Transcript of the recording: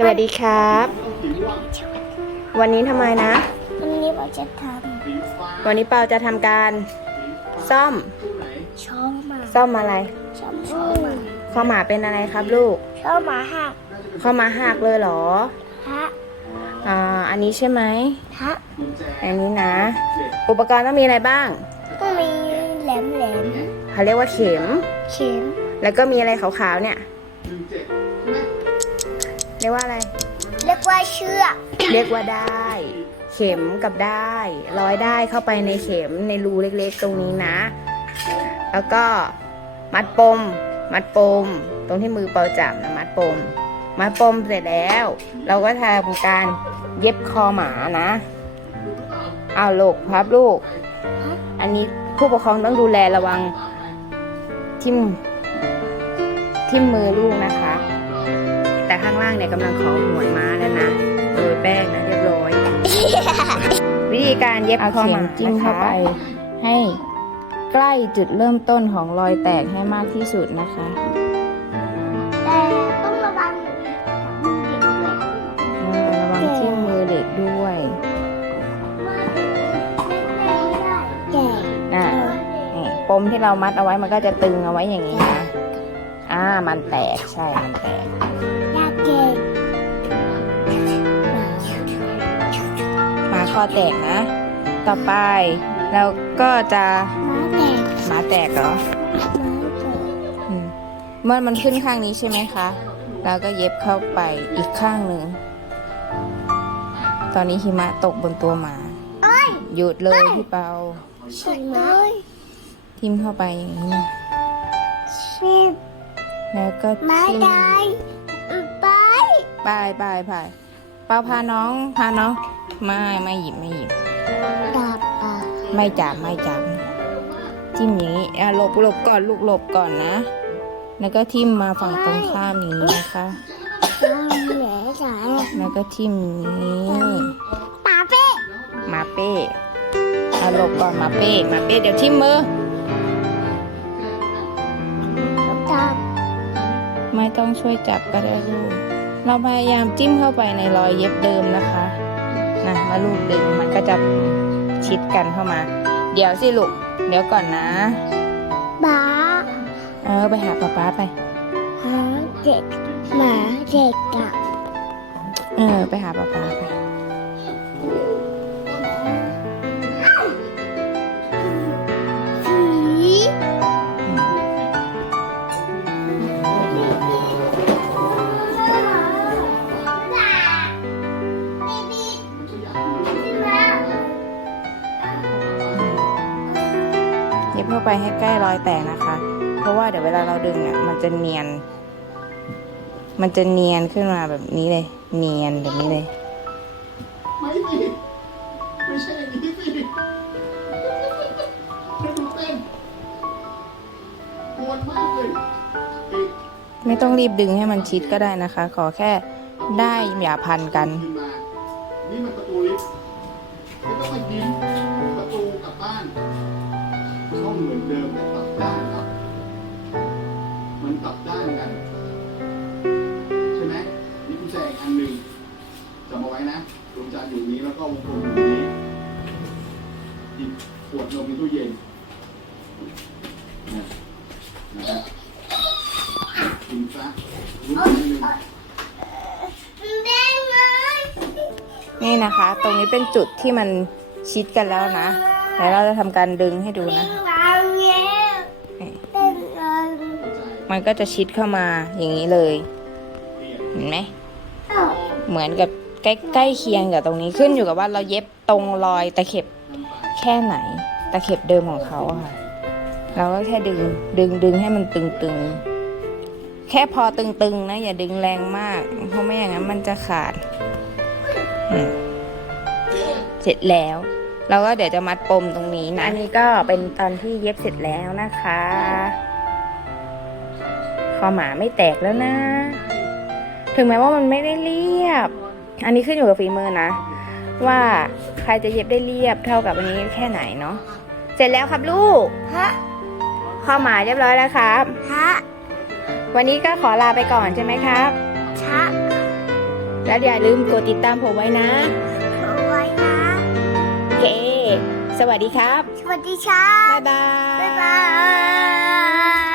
สวัสดีครับ วันนี้ทำไมนะ วันนี้เราจะทวันนี้เปาจะทำการ ซ่อมำช่องหมาซ่อมอะไรช่องช่องหมาข้อหมาเป็นอะไรครับลูกช่องหมาหักข้อหมาหักเลยเหรอพระอ่า อันนี้ใช่ไหมพระอันนี้นะ อุปกรณ์ต้องมีอะไรบ้างต้องมีแหลมแหลมเขาเรียกว่าเข็ม เข็มแล้วก็มีอะไรขาวๆเนี่ย เรียกว่าอะไร เรียกว่าเชือกเรียกว่าได้ เข็มกับได้ร้อยได้เข้าไปในเข็มในรูเล็กๆ ตรงนี้นะ แล้วก็มัดปม มัดปม ตรงที่มือเปาจับนะมัดปม มัดปมเสร็จแล้ว เราก็ทำการเย็บคอหมานะเอาลูกพับลูก อันนี้ผู้ปกครองต้องดูแลระวังทิ่มทิ่มมือลูกนะคะ ข้างล่างเนี่ยกำลังขอหวยม้าแล้วนะโรยแป้งนะเรียบร้อย วิธีการเย็บคอหมาจิ้มเข้าไป ให้ใกล้จุดเริ่มต้นของรอยแตกให้มากที่สุดนะคะ แต่ต้องระวังมือเด็กด้วยอ่าระวังที่มือเด็กด้วยว่าเด็กเล่นไม่ได้แก่อ่านี่ปมที่เรามัดเอาไว้มันก็จะตึงเอาไว้อย่างนี้นะอ่ามันแตกใช่ มันแตกยากเก่ง หมาคอแตกนะ ต่อไปเราก็จะม้าแตกหมาแตกเหรอม้าแตกอืมเมื่อมันขึ้นข้างนี้ใช่ไหมคะ เราก็เย็บเข้าไปอีกข้างหนึ่ง ตอนนี้หิมะตกบนตัวหมาเอ้ยหยุดเลยพี่เปาชิบม้าทิ่มเข้าไปอย่างนี้นะชิบแล้วก็ม้าทิ่มได้ไป ปลายปลายปลายเปาพาน้องพาน้อง ไม่ไม่หยิบไม่หยิบดับอะไม่จับไม่จับจิ้มอย่างนี้อะหลบหลบก่อนลูกหลบก่อนนะ แล้วก็ทิ่มมาฝั่งตรงข้ามอย่างนี้นะคะต้องแหล่จ๋าแล้วก็ทิ่มอย่างนี้ตาเป้หมาเป้เอาหลบก่อนหมาเป้หมาเป้เดี๋ยวทิ่มมือ จับ ไม่ต้องช่วยจับก็ได้ลูก เราพยายามจิ้มเข้าไปในรอยเย็บเดิมนะคะนะมาลูกดึงมันก็จะชิดกันเข้ามา เดี๋ยวสิลูก เดี๋ยวก่อนนะบ้าเออไปหาป๊าป๊าไปหาเด็กหมาเด็กอะเออไปหาป๊าป๊าไป บเข้าไปให้ใกล้รอยแตกนะคะ เพราะว่าเดี๋ยวเวลาเราดึงอะมันจะเนียน มันจะเนียนขึ้นมาแบบนี้เลย เนียนแบบนี้เลย ไม่สิไม่ใช่อย่างนี้สิให้ดูเต้นวนมากเลยอีกไม่ต้องรีบดึงให้มันชิดก็ได้นะคะ ขอแค่ได้อย่าพันกัน นี่มันประตูลิฟต์ไม่ต้องมายิ้ม เหมือนเดิมแต่กลับด้านครับ มันกลับด้านกัน ใช่ไหมนี่กุญแจอีกอันหนึ่งจำเอาไว้นะดวงจันทร์อยู่นี้แล้วก็วงกลมอยู่นี้หยิบขวดนมในตู้เย็นนะนะฮะกินซะรู้อันหนึ่งนี่นะคะ ตรงนี้เป็นจุดที่มันชิดกันแล้วนะเดี๋ยวเราจะทำการดึงให้ดูนะ มันก็จะชิดเข้ามาอย่างนี้เลย เห็นไหมเหมือนกับใกล้ใกล้เคียงกับตรงนี้ขึ้นอยู่กับว่าเราเย็บตรงรอยตะเข็บแค่ไหน ตะเข็บเดิมของเขาอะค่ะ เราก็แค่ดึงดึงดึงให้มันตึงๆ แค่พอตึงๆ นะ อย่าดึงแรงมาก เพราะไม่อย่างนั้นมันจะขาดอืมเสร็จแล้วเราก็เดี๋ยวจะมัดปมตรงนี้นะ อันนี้ก็เป็นตอนที่เย็บเสร็จแล้วนะคะ คอหมาไม่แตกแล้วนะ ถึงแม้ว่ามันไม่ได้เรียบ อันนี้ขึ้นอยู่กับฝีมือนะ ว่าใครจะเย็บได้เรียบเท่ากับอันนี้แค่ไหนเนาะเสร็จแล้วครับลูกฮะข้อหมายเรียบร้อยแล้วครับฮะวันนี้ก็ขอลาไปก่อนใช่ไหมครับชะแล้วอย่าลืมกดติดตามผมไว้นะเอาไว้นะโอเค สวัสดีครับ สวัสดีครับบ๊ายบาย บ๊ายบา